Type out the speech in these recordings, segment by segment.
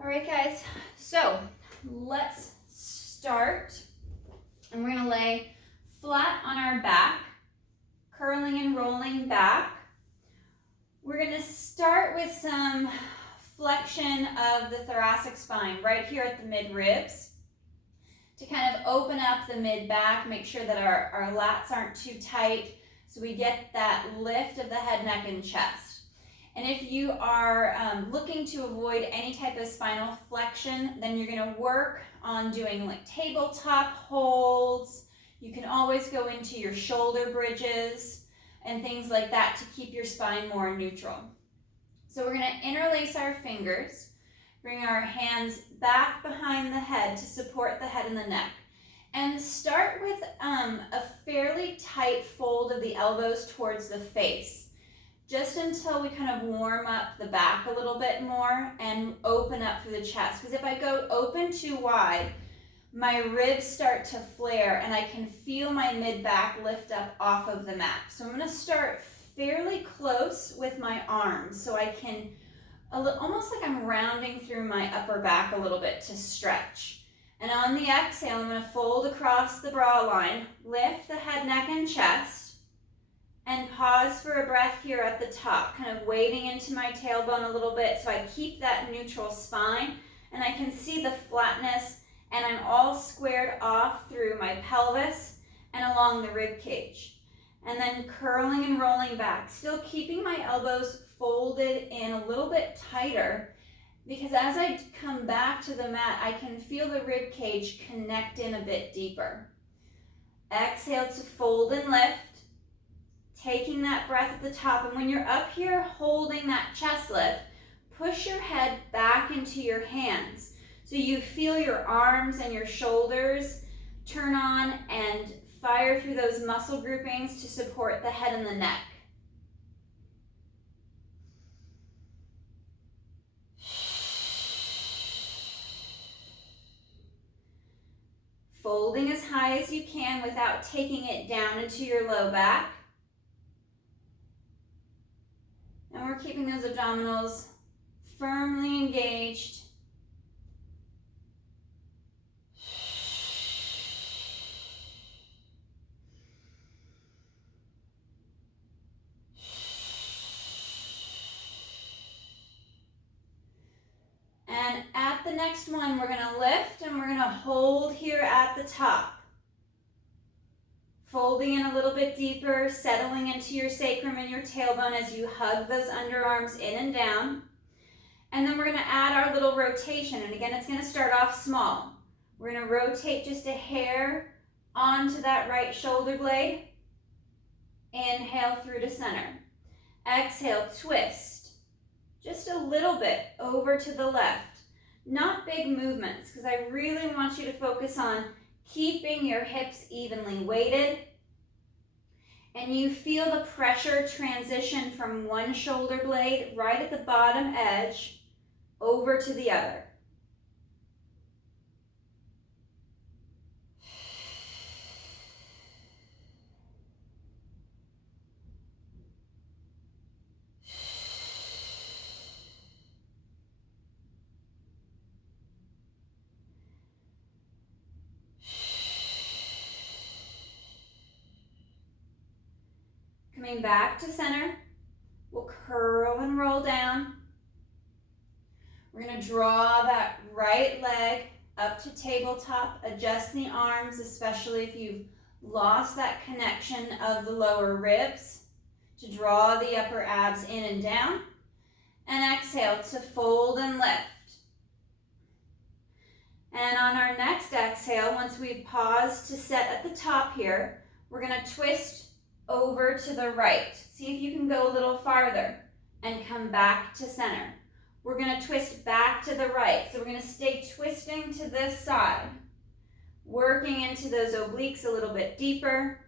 All right, guys, so let's start. And we're gonna lay flat on our back, curling and rolling back. We're gonna start with some flexion of the thoracic spine right here at the mid-ribs to kind of open up the mid-back, make sure that our lats aren't too tight so we get that lift of the head, neck, and chest. And if you are looking to avoid any type of spinal flexion, then you're gonna work on doing like tabletop holds. You can always go into your shoulder bridges and things like that to keep your spine more neutral. So we're gonna interlace our fingers, bring our hands back behind the head to support the head and the neck. And start with a fairly tight fold of the elbows towards the face, just until we kind of warm up the back a little bit more and open up through the chest. Because if I go open too wide, my ribs start to flare and I can feel my mid-back lift up off of the mat. So I'm gonna start fairly close with my arms so I can, almost like I'm rounding through my upper back a little bit to stretch. And on the exhale, I'm gonna fold across the bra line, lift the head, neck, and chest, and pause for a breath here at the top, kind of wading into my tailbone a little bit so I keep that neutral spine and I can see the flatness, and I'm all squared off through my pelvis and along the rib cage. And then curling and rolling back, still keeping my elbows folded in a little bit tighter, because as I come back to the mat, I can feel the rib cage connect in a bit deeper. Exhale to fold and lift, taking that breath at the top. And when you're up here holding that chest lift, push your head back into your hands so you feel your arms and your shoulders turn on and fire through those muscle groupings to support the head and the neck. Folding as high as you can without taking it down into your low back. And we're keeping those abdominals firmly engaged. And at the next one, we're gonna lift and we're gonna hold here at the top. Folding in a little bit deeper, settling into your sacrum and your tailbone as you hug those underarms in and down. And then we're gonna add our little rotation. And again, it's gonna start off small. We're gonna rotate just a hair onto that right shoulder blade. Inhale through to center. Exhale, twist. Just a little bit over to the left. Not big movements, because I really want you to focus on keeping your hips evenly weighted, and you feel the pressure transition from one shoulder blade right at the bottom edge over to the other. Coming back to center, we'll curl and roll down. We're gonna draw that right leg up to tabletop, adjust the arms, especially if you've lost that connection of the lower ribs, to draw the upper abs in and down. And exhale to fold and lift. And on our next exhale, once we've paused to set at the top here, we're gonna twist over to the right. See if you can go a little farther and come back to center. We're gonna twist back to the right. So we're gonna stay twisting to this side, working into those obliques a little bit deeper,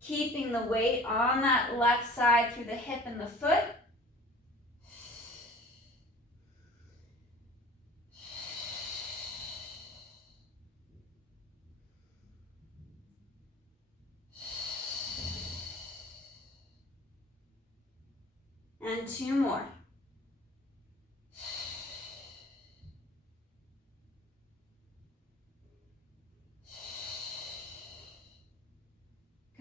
keeping the weight on that left side through the hip and the foot. And two more.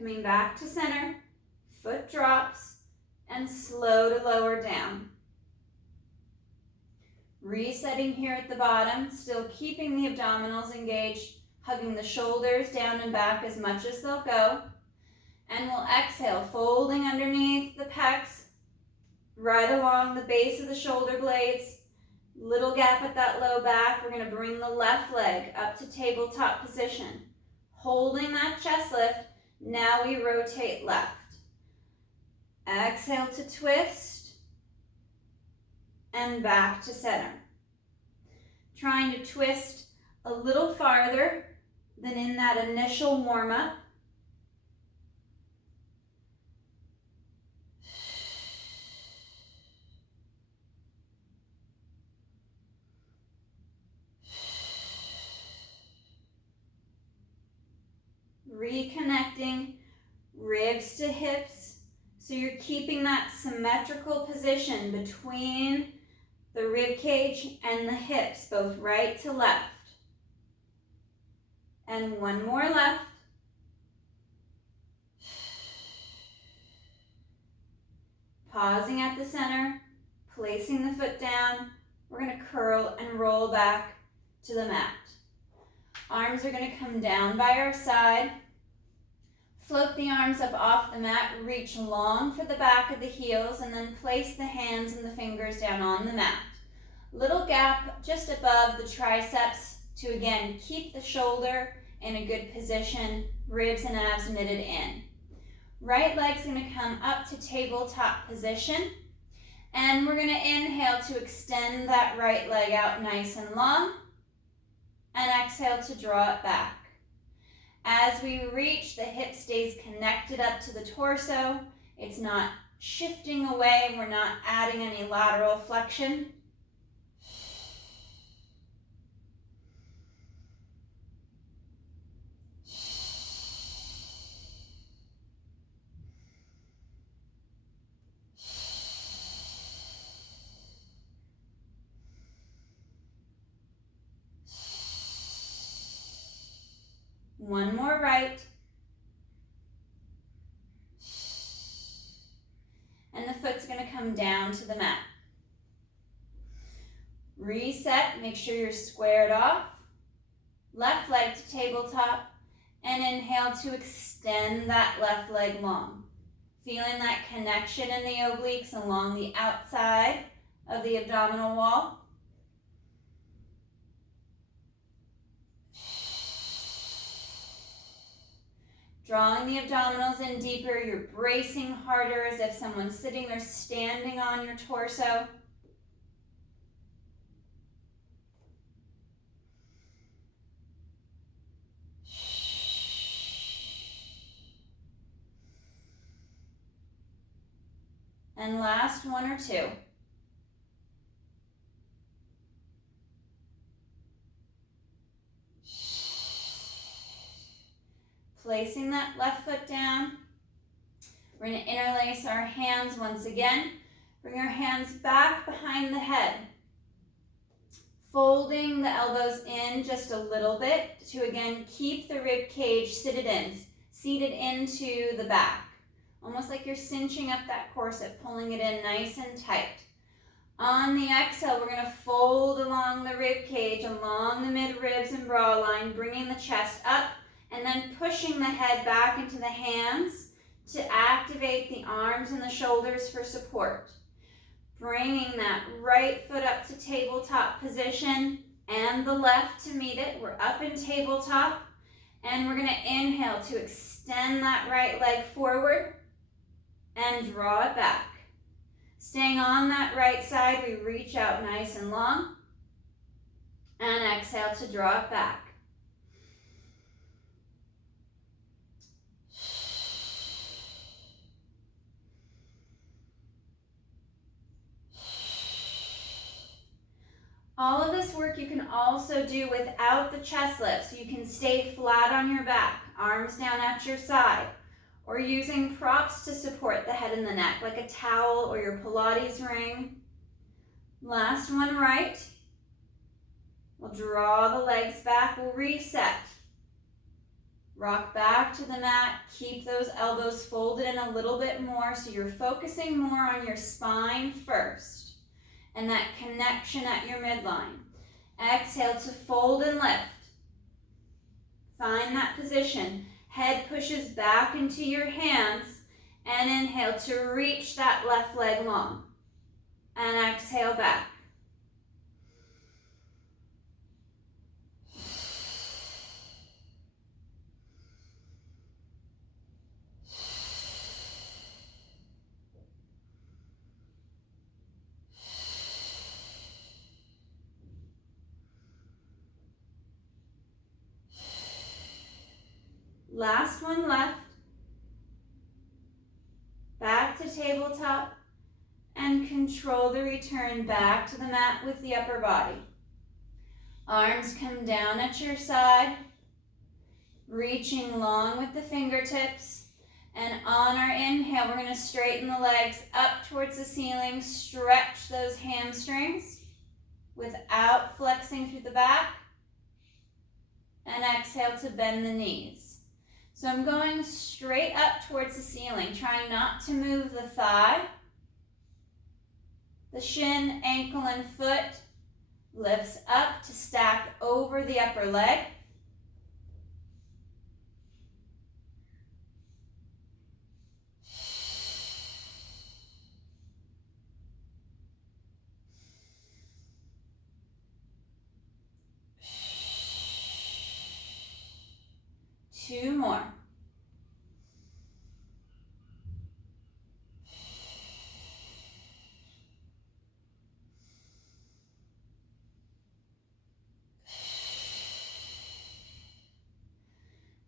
Coming back to center, foot drops, and slow to lower down. Resetting here at the bottom, still keeping the abdominals engaged, hugging the shoulders down and back as much as they'll go. And we'll exhale, folding underneath the pecs, right along the base of the shoulder blades. Little gap at that low back. We're going to bring the left leg up to tabletop position. Holding that chest lift, now we rotate left. Exhale to twist, and back to center. Trying to twist a little farther than in that initial warm-up. Reconnecting ribs to hips, so you're keeping that symmetrical position between the rib cage and the hips, both right to left. And one more left. Pausing at the center, placing the foot down. We're going to curl and roll back to the mat. Arms are going to come down by our side. Float the arms up off the mat, reach long for the back of the heels, and then place the hands and the fingers down on the mat. Little gap just above the triceps to, again, keep the shoulder in a good position, ribs and abs knitted in. Right leg's going to come up to tabletop position, and we're going to inhale to extend that right leg out nice and long, and exhale to draw it back. As we reach, the hip stays connected up to the torso. It's not shifting away. We're not adding any lateral flexion. One more right. And the foot's going to come down to the mat. Reset, make sure you're squared off. Left leg to tabletop. And inhale to extend that left leg long. Feeling that connection in the obliques along the outside of the abdominal wall. Drawing the abdominals in deeper, you're bracing harder as if someone's sitting there standing on your torso. And last one or two. Placing that left foot down. We're going to interlace our hands once again. Bring our hands back behind the head. Folding the elbows in just a little bit to again keep the rib cage seated into the back. Almost like you're cinching up that corset, pulling it in nice and tight. On the exhale, we're going to fold along the rib cage, along the mid ribs and bra line, bringing the chest up. And then pushing the head back into the hands to activate the arms and the shoulders for support. Bringing that right foot up to tabletop position and the left to meet it. We're up in tabletop, and we're going to inhale to extend that right leg forward and draw it back. Staying on that right side, we reach out nice and long and exhale to draw it back. All of this work you can also do without the chest lift, so you can stay flat on your back, arms down at your side, or using props to support the head and the neck, like a towel or your Pilates ring. Last one right. We'll draw the legs back, we'll reset. Rock back to the mat. Keep those elbows folded in a little bit more so you're focusing more on your spine first and that connection at your midline. Exhale to fold and lift. Find that position. Head pushes back into your hands, and inhale to reach that left leg long. And exhale back. Last one left. Back to tabletop and control the return back to the mat with the upper body. Arms come down at your side, reaching long with the fingertips. And on our inhale, we're going to straighten the legs up towards the ceiling, stretch those hamstrings without flexing through the back. And exhale to bend the knees. So I'm going straight up towards the ceiling, trying not to move the thigh. The shin, ankle, and foot lifts up to stack over the upper leg. Two more.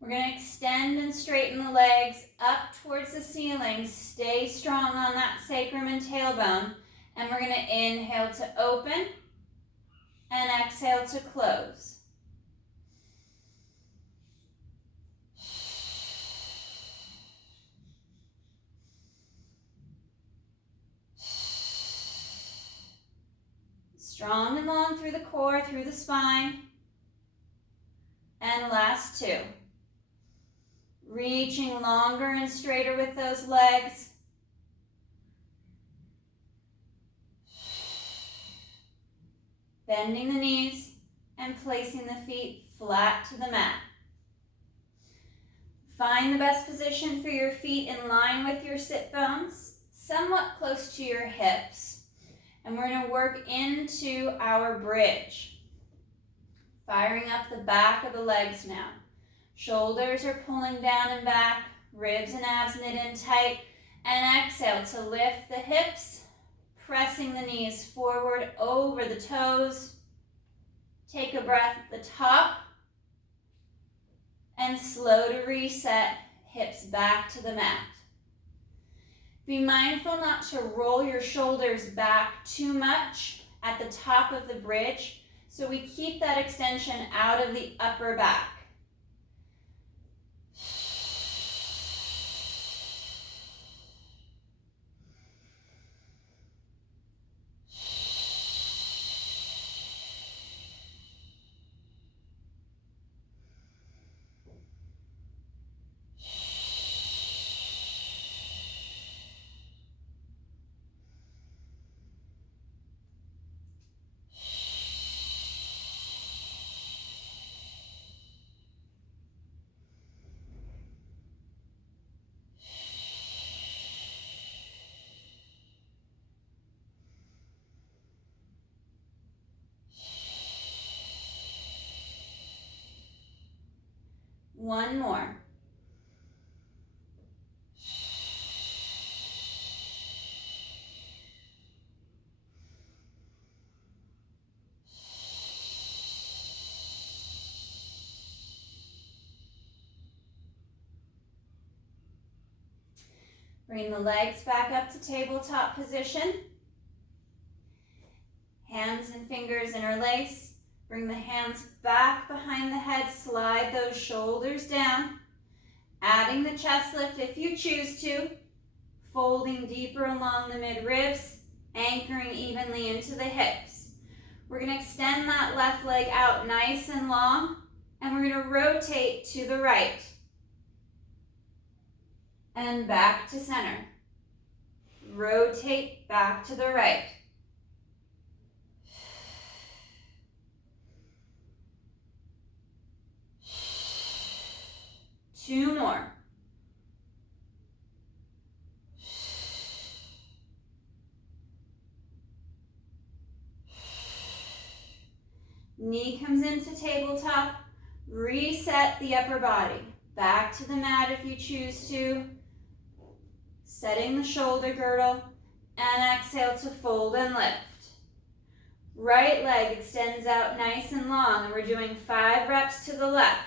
We're going to extend and straighten the legs up towards the ceiling. Stay strong on that sacrum and tailbone. And we're going to inhale to open and exhale to close. Strong and long through the core, through the spine. And last two. Reaching longer and straighter with those legs. Bending the knees and placing the feet flat to the mat. Find the best position for your feet in line with your sit bones, somewhat close to your hips. And we're going to work into our bridge. Firing up the back of the legs now. Shoulders are pulling down and back, ribs and abs knit in tight. And exhale to lift the hips, pressing the knees forward over the toes. Take a breath at the top. And slow to reset, hips back to the mat. Be mindful not to roll your shoulders back too much at the top of the bridge, so we keep that extension out of the upper back. One more. Bring the legs back up to tabletop position. Hands and fingers interlace. Bring the hands back behind the head. Slide those shoulders down. Adding the chest lift if you choose to. Folding deeper along the mid-ribs. Anchoring evenly into the hips. We're going to extend that left leg out nice and long. And we're going to rotate to the right. and back to center. Rotate back to the right. Two more. Knee comes into tabletop. Reset the upper body. Back to the mat if you choose to. Setting the shoulder girdle. And exhale to fold and lift. Right leg extends out nice and long. And we're doing 5 reps to the left.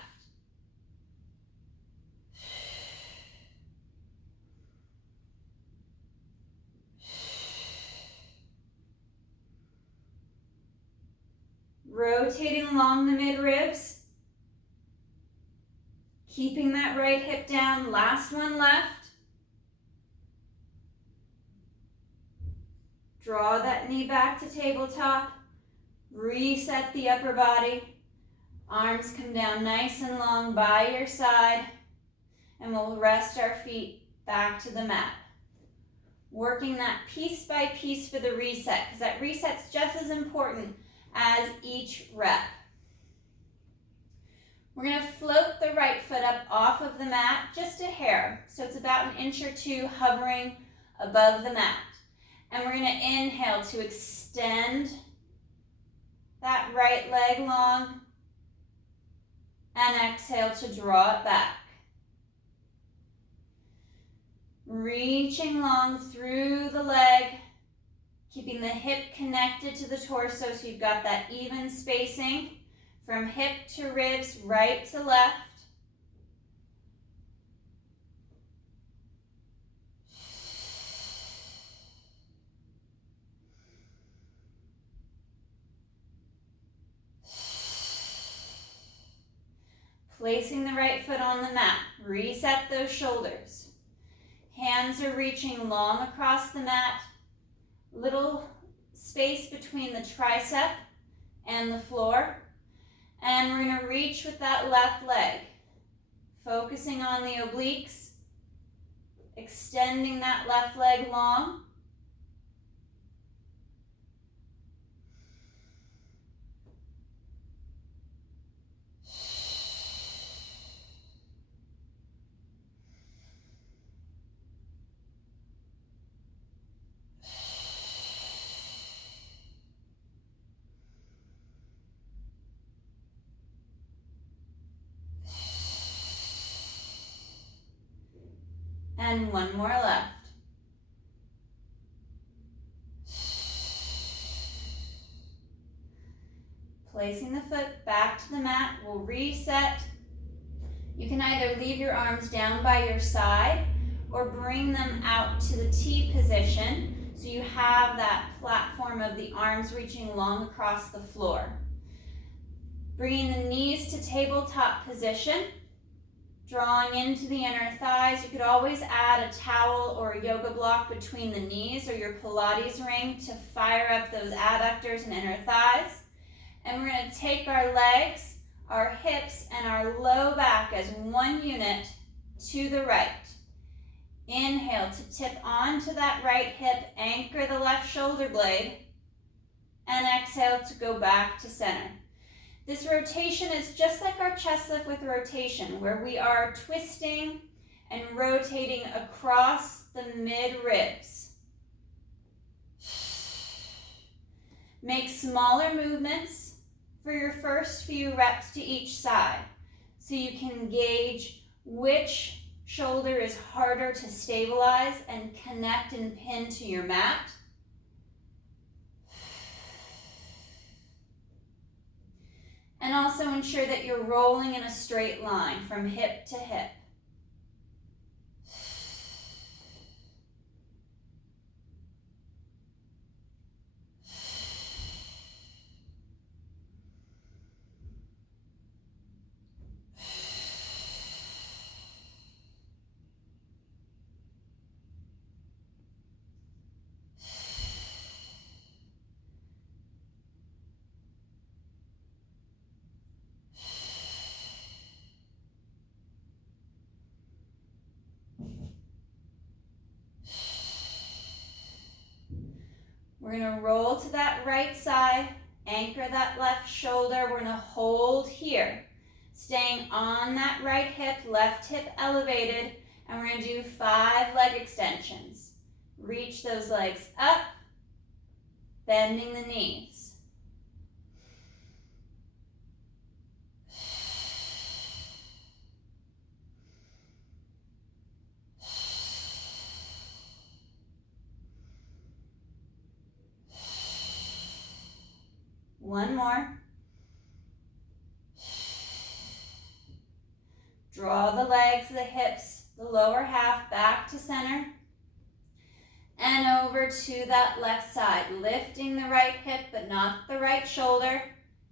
Rotating along the mid-ribs. Keeping that right hip down. Last one left. Draw that knee back to tabletop. Reset the upper body. Arms come down nice and long by your side. And we'll rest our feet back to the mat. Working that piece by piece for the reset, because that reset's just as important as each rep. We're going to float the right foot up off of the mat just a hair. So it's about 1 inch or 2 hovering above the mat. And we're going to inhale to extend that right leg long. And exhale to draw it back. Reaching long through the leg. Keeping the hip connected to the torso so you've got that even spacing from hip to ribs, right to left. Placing the right foot on the mat. Reset those shoulders. Hands are reaching long across the mat. Little space between the tricep and the floor. And we're going to reach with that left leg. Focusing on the obliques. Extending that left leg long. And one more left. Placing the foot back to the mat, we'll reset. You can either leave your arms down by your side or bring them out to the T position so you have that platform of the arms reaching long across the floor. Bringing the knees to tabletop position. Drawing into the inner thighs. You could always add a towel or a yoga block between the knees or your Pilates ring to fire up those adductors and inner thighs. And we're going to take our legs, our hips, and our low back as one unit to the right. Inhale to tip onto that right hip, anchor the left shoulder blade, and exhale to go back to center. This rotation is just like our chest lift with rotation, where we are twisting and rotating across the mid-ribs. Make smaller movements for your first few reps to each side, so you can gauge which shoulder is harder to stabilize and connect and pin to your mat. And also ensure that you're rolling in a straight line from hip to hip. We're gonna roll to that right side, anchor that left shoulder. We're gonna hold here, staying on that right hip, left hip elevated, and we're gonna do 5 leg extensions. Reach those legs up, bending the knees. One more. Draw the legs, the hips, the lower half back to center. And over to that left side, lifting the right hip but not the right shoulder,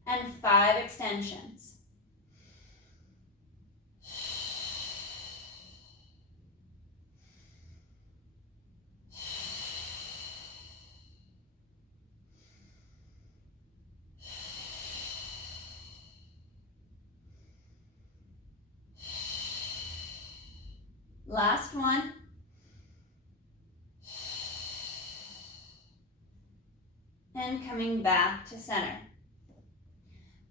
and 5 extensions. Last one. And coming back to center.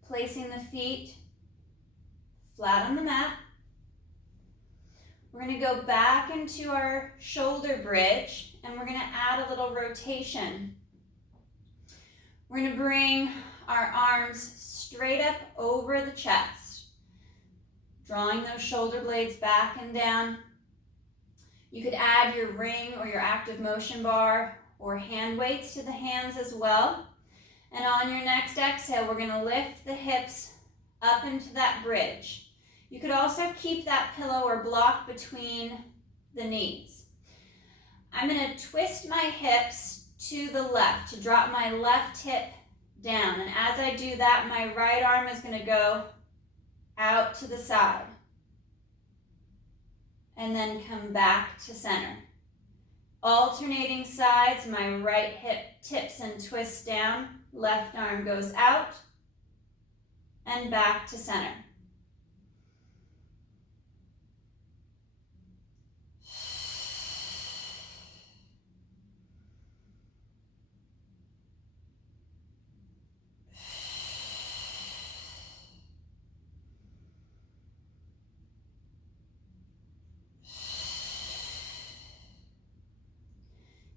Placing the feet flat on the mat. We're going to go back into our shoulder bridge and we're going to add a little rotation. We're going to bring our arms straight up over the chest, drawing those shoulder blades back and down. You could add your ring or your active motion bar or hand weights to the hands as well. And on your next exhale, we're going to lift the hips up into that bridge. You could also keep that pillow or block between the knees. I'm going to twist my hips to the left to drop my left hip down. And as I do that, my right arm is going to go out to the side. And then come back to center. Alternating sides, my right hip tips and twists down, left arm goes out, and back to center.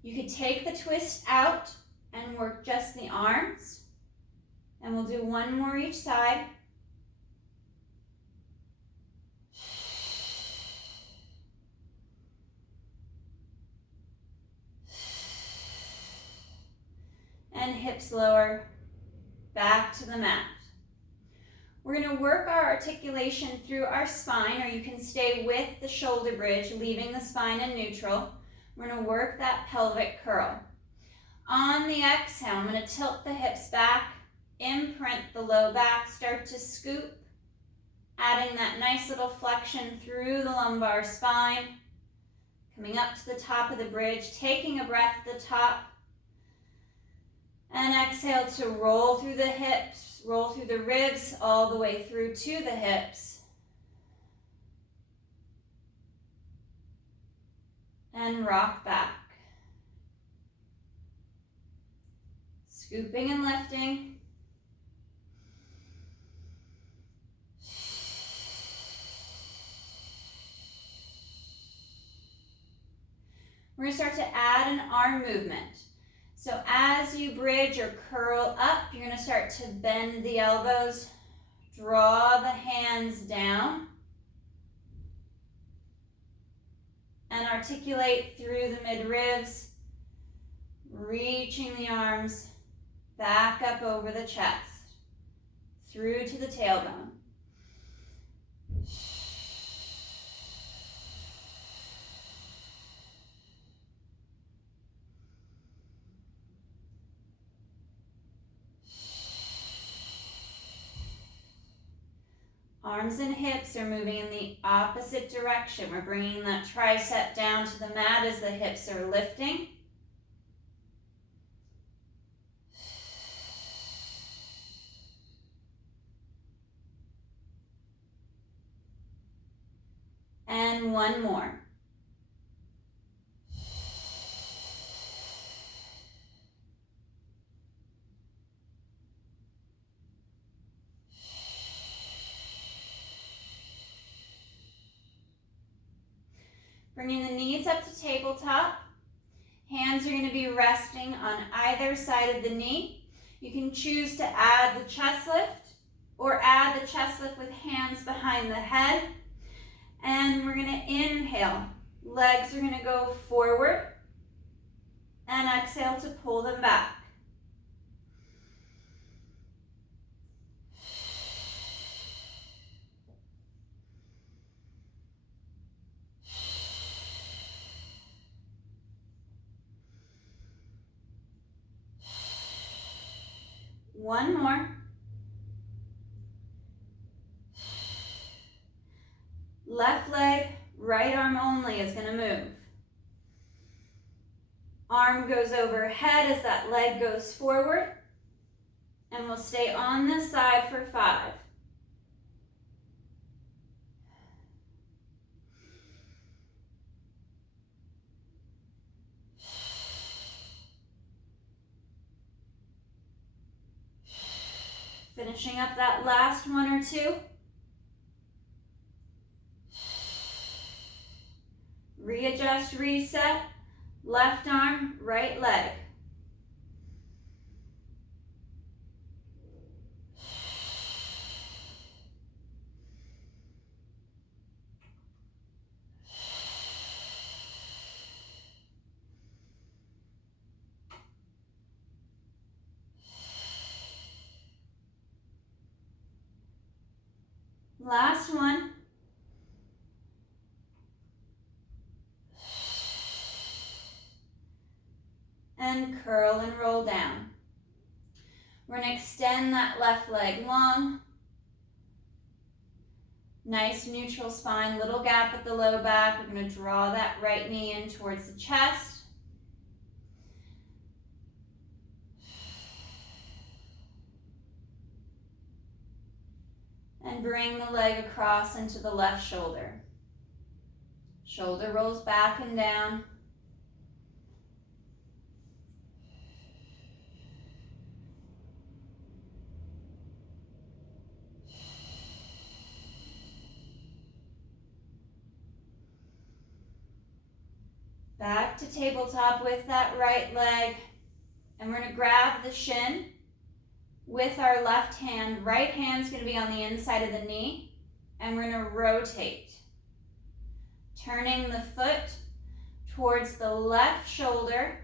You could take the twist out and work just the arms. And we'll do one more each side. And hips lower, back to the mat. We're going to work our articulation through our spine, or you can stay with the shoulder bridge, leaving the spine in neutral. We're going to work that pelvic curl. On the exhale, I'm going to tilt the hips back, imprint the low back, start to scoop, adding that nice little flexion through the lumbar spine, coming up to the top of the bridge, taking a breath at the top, and exhale to roll through the hips, roll through the ribs, all the way through to the hips. And rock back. Scooping and lifting. We're going to start to add an arm movement. So as you bridge or curl up, you're going to start to bend the elbows, draw the hands down, and articulate through the mid-ribs, reaching the arms back up over the chest, through to the tailbone. Arms and hips are moving in the opposite direction. We're bringing that tricep down to the mat as the hips are lifting. And one more. Bringing the knees up to tabletop. Hands are going to be resting on either side of the knee. You can choose to add the chest lift or add the chest lift with hands behind the head. And we're going to inhale. Legs are going to go forward. And exhale to pull them back. One more. Left leg, right arm only is going to move. Arm goes overhead as that leg goes forward. And we'll stay on this side for 5. Finishing up that last 1 or 2. Readjust, reset. Left arm, right leg. Last one. And curl and roll down. We're going to extend that left leg long. Nice neutral spine, little gap at the low back. We're going to draw that right knee in towards the chest. And bring the leg across into the left shoulder. Shoulder rolls back and down. Back to tabletop with that right leg. And we're going to grab the shin with our left hand. Right hand's going to be on the inside of the knee. And we're going to rotate. Turning the foot towards the left shoulder.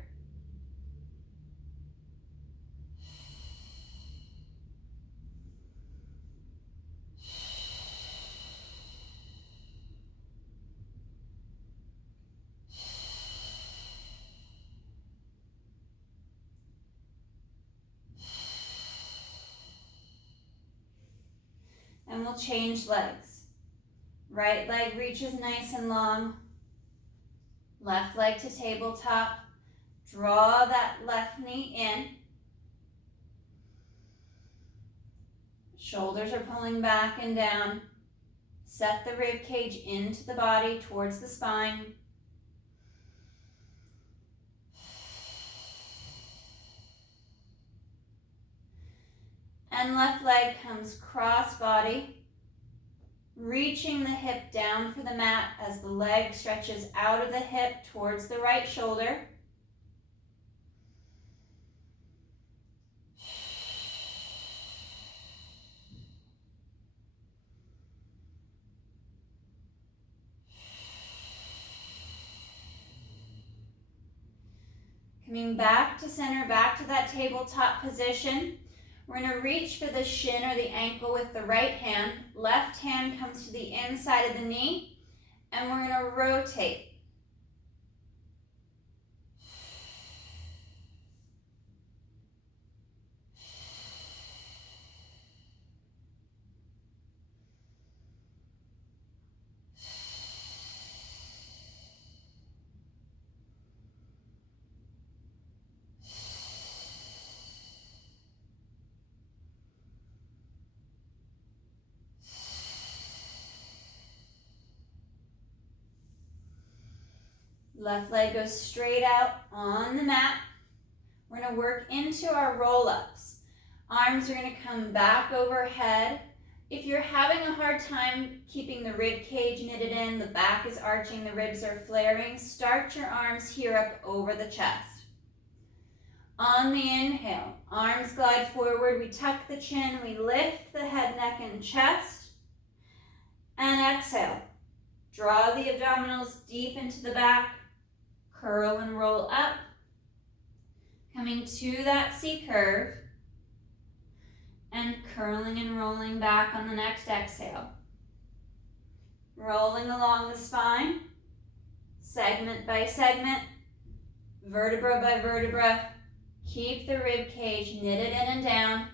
And we'll change legs. Right leg reaches nice and long. Left leg to tabletop. Draw that left knee in. Shoulders are pulling back and down. Set the rib cage into the body towards the spine. And left leg comes cross body, reaching the hip down for the mat as the leg stretches out of the hip towards the right shoulder. Coming back to center, back to that tabletop position. We're going to reach for the shin or the ankle with the right hand. Left hand comes to the inside of the knee, and we're going to rotate. Left leg goes straight out on the mat. We're going to work into our roll-ups. Arms are going to come back overhead If you're having a hard time keeping the rib cage knitted in, the back is arching, the ribs are flaring, start your arms here up over the chest. On the inhale, arms glide forward, we tuck the chin, we lift the head, neck, and chest. And exhale, draw the abdominals deep into the back, curl and roll up. Coming to that C curve, and curling and rolling back on the next exhale. Rolling along the spine, segment by segment, vertebra by vertebra. Keep the rib cage knitted in and down.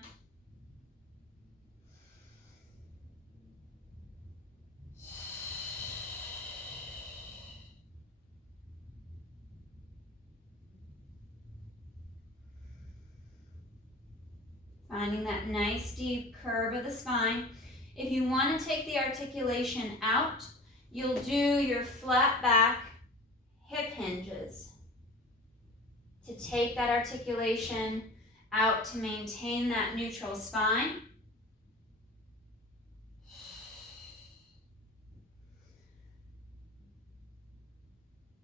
Finding that nice deep curve of the spine. If you want to take the articulation out, you'll do your flat back hip hinges to take that articulation out to maintain that neutral spine.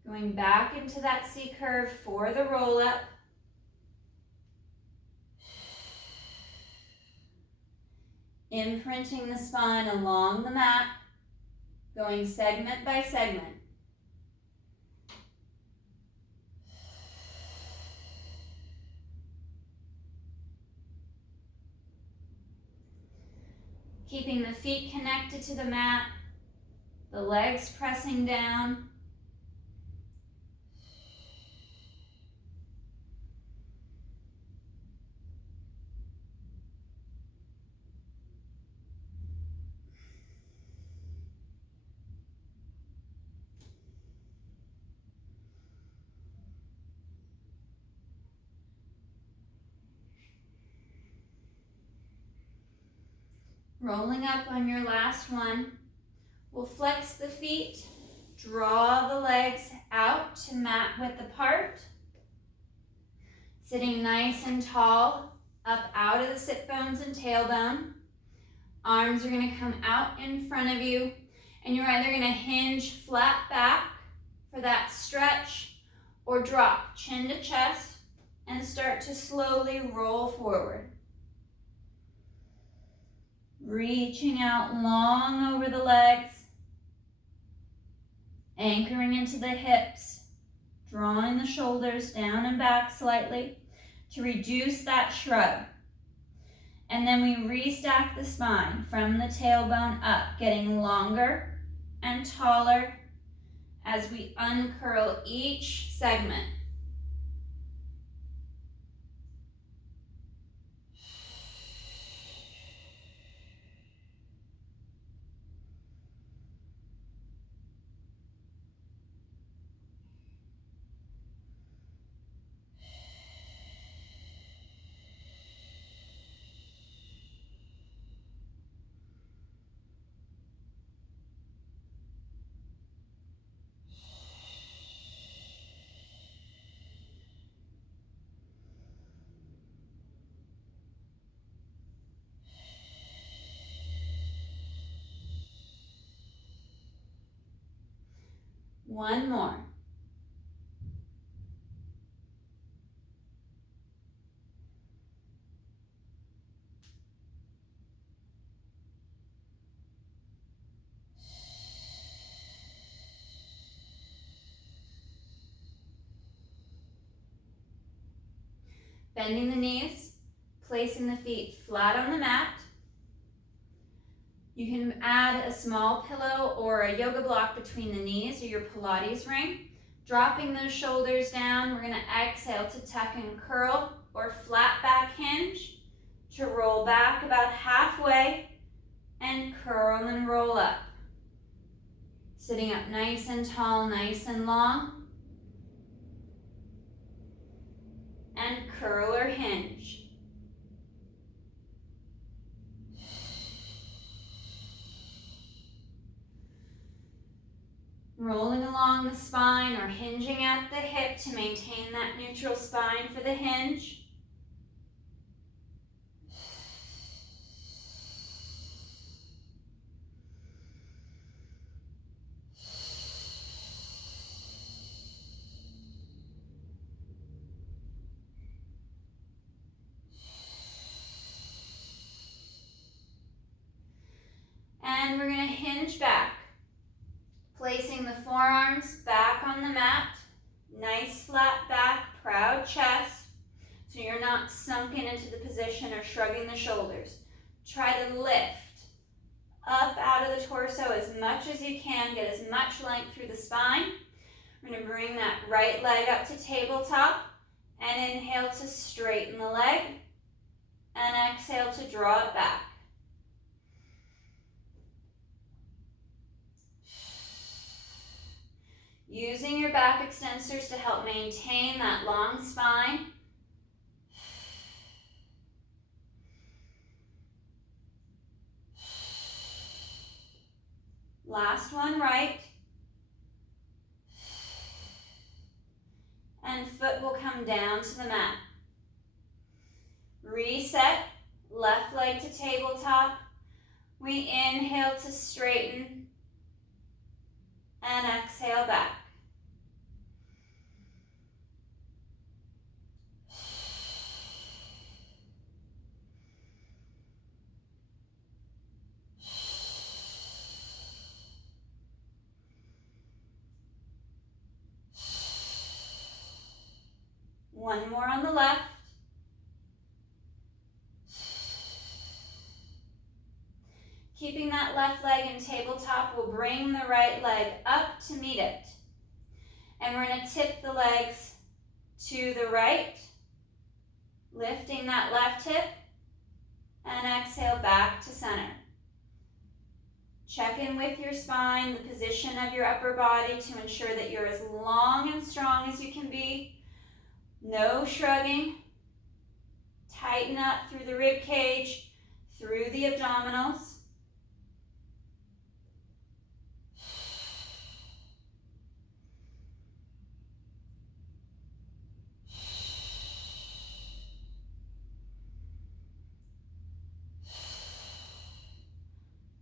Going back into that C curve for the roll up. Imprinting the spine along the mat, going segment by segment. Keeping the feet connected to the mat, the legs pressing down. Rolling up on your last one, we'll flex the feet, draw the legs out to mat width apart. Sitting nice and tall, up out of the sit bones and tailbone. Arms are going to come out in front of you, and you're either going to hinge flat back for that stretch, or drop chin to chest and start to slowly roll forward. Reaching out long over the legs, anchoring into the hips, drawing the shoulders down and back slightly to reduce that shrug. And then we restack the spine from the tailbone up, getting longer and taller as we uncurl each segment. One more. Bending the knees, placing the feet flat on the mat. You can add a small pillow or a yoga block between the knees or your Pilates ring. Dropping those shoulders down, we're going to exhale to tuck and curl or flat back hinge to roll back about halfway and curl and roll up. Sitting up nice and tall, nice and long. And curl or hinge. Rolling along the spine or hinging at the hip to maintain that neutral spine for the hinge. And we're going to hinge back, placing the forearms back on the mat. Nice flat back, proud chest. So you're not sunken into the position or shrugging the shoulders. Try to lift up out of the torso as much as you can. Get as much length through the spine. We're going to bring that right leg up to tabletop and inhale to straighten the leg and exhale to draw it back. Using your back extensors to help maintain that long spine. Last one, right. And foot will come down to the mat. Reset, left leg to tabletop. We inhale to straighten and exhale back. One more on the left. Keeping that left leg in tabletop, we'll bring the right leg up to meet it. And we're going to tip the legs to the right, lifting that left hip, and exhale back to center. Check in with your spine, the position of your upper body to ensure that you're as long and strong as you can be. No shrugging. Tighten up through the rib cage, through the abdominals.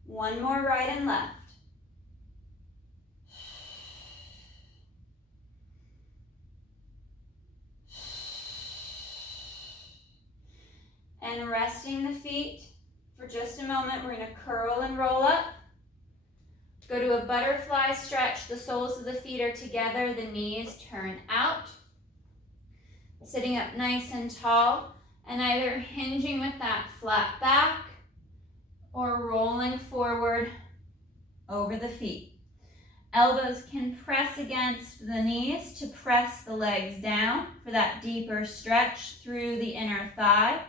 One more right and left. And resting the feet for just a moment, we're going to curl and roll up. Go to a butterfly stretch. The soles of the feet are together, the knees turn out. Sitting up nice and tall, and either hinging with that flat back or rolling forward over the feet. Elbows can press against the knees to press the legs down for that deeper stretch through the inner thigh.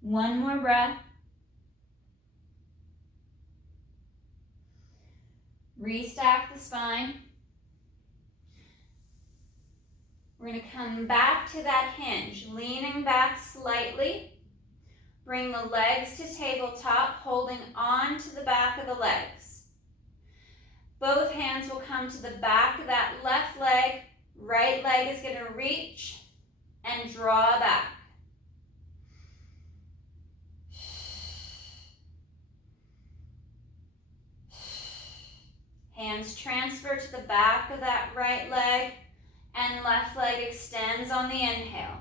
One more breath. Restack the spine. We're going to come back to that hinge, leaning back slightly. Bring the legs to tabletop, holding on to the back of the legs. Both hands will come to the back of that left leg. Right leg is going to reach and draw back. Hands transfer to the back of that right leg, and left leg extends on the inhale.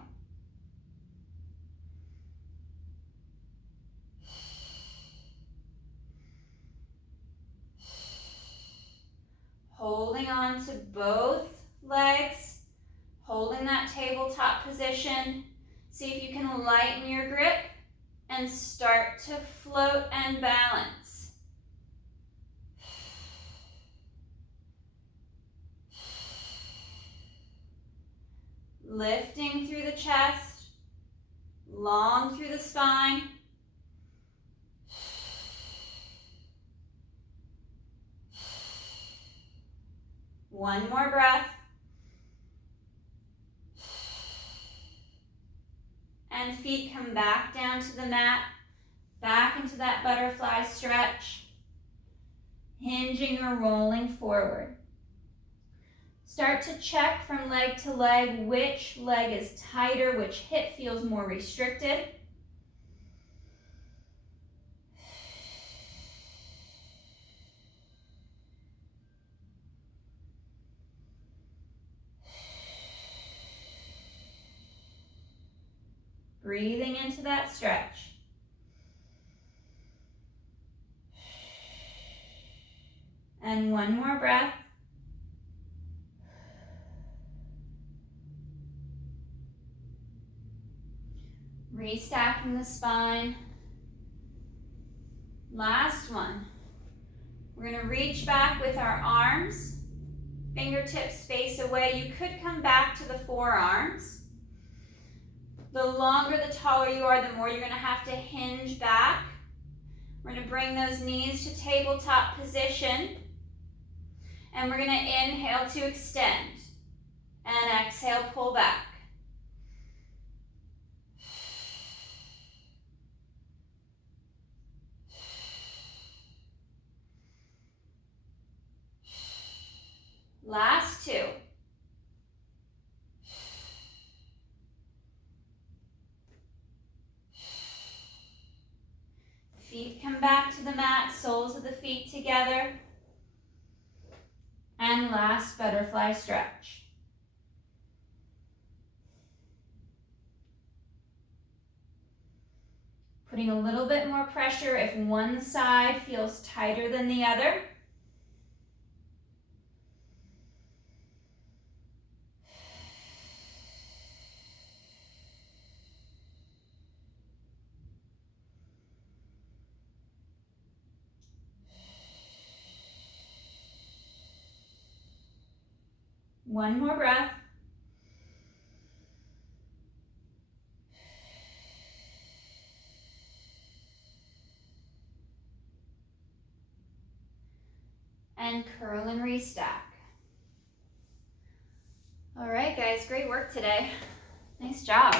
Holding on to both legs, holding that tabletop position. See if you can lighten your grip and start to float and balance. Lifting through the chest, long through the spine. One more breath. And feet come back down to the mat, back into that butterfly stretch, hinging or rolling forward. Start to check from leg to leg which leg is tighter, which hip feels more restricted. Breathing into that stretch. And one more breath. Restacking the spine. Last one. We're going to reach back with our arms. Fingertips face away. You could come back to the forearms. The longer, the taller you are, the more you're going to have to hinge back. We're going to bring those knees to tabletop position. And we're going to inhale to extend. And exhale, pull back. Last two. Feet come back to the mat, soles of the feet together. And last butterfly stretch. Putting a little bit more pressure if one side feels tighter than the other. One more breath. And curl and restack. All right, guys, great work today. Nice job.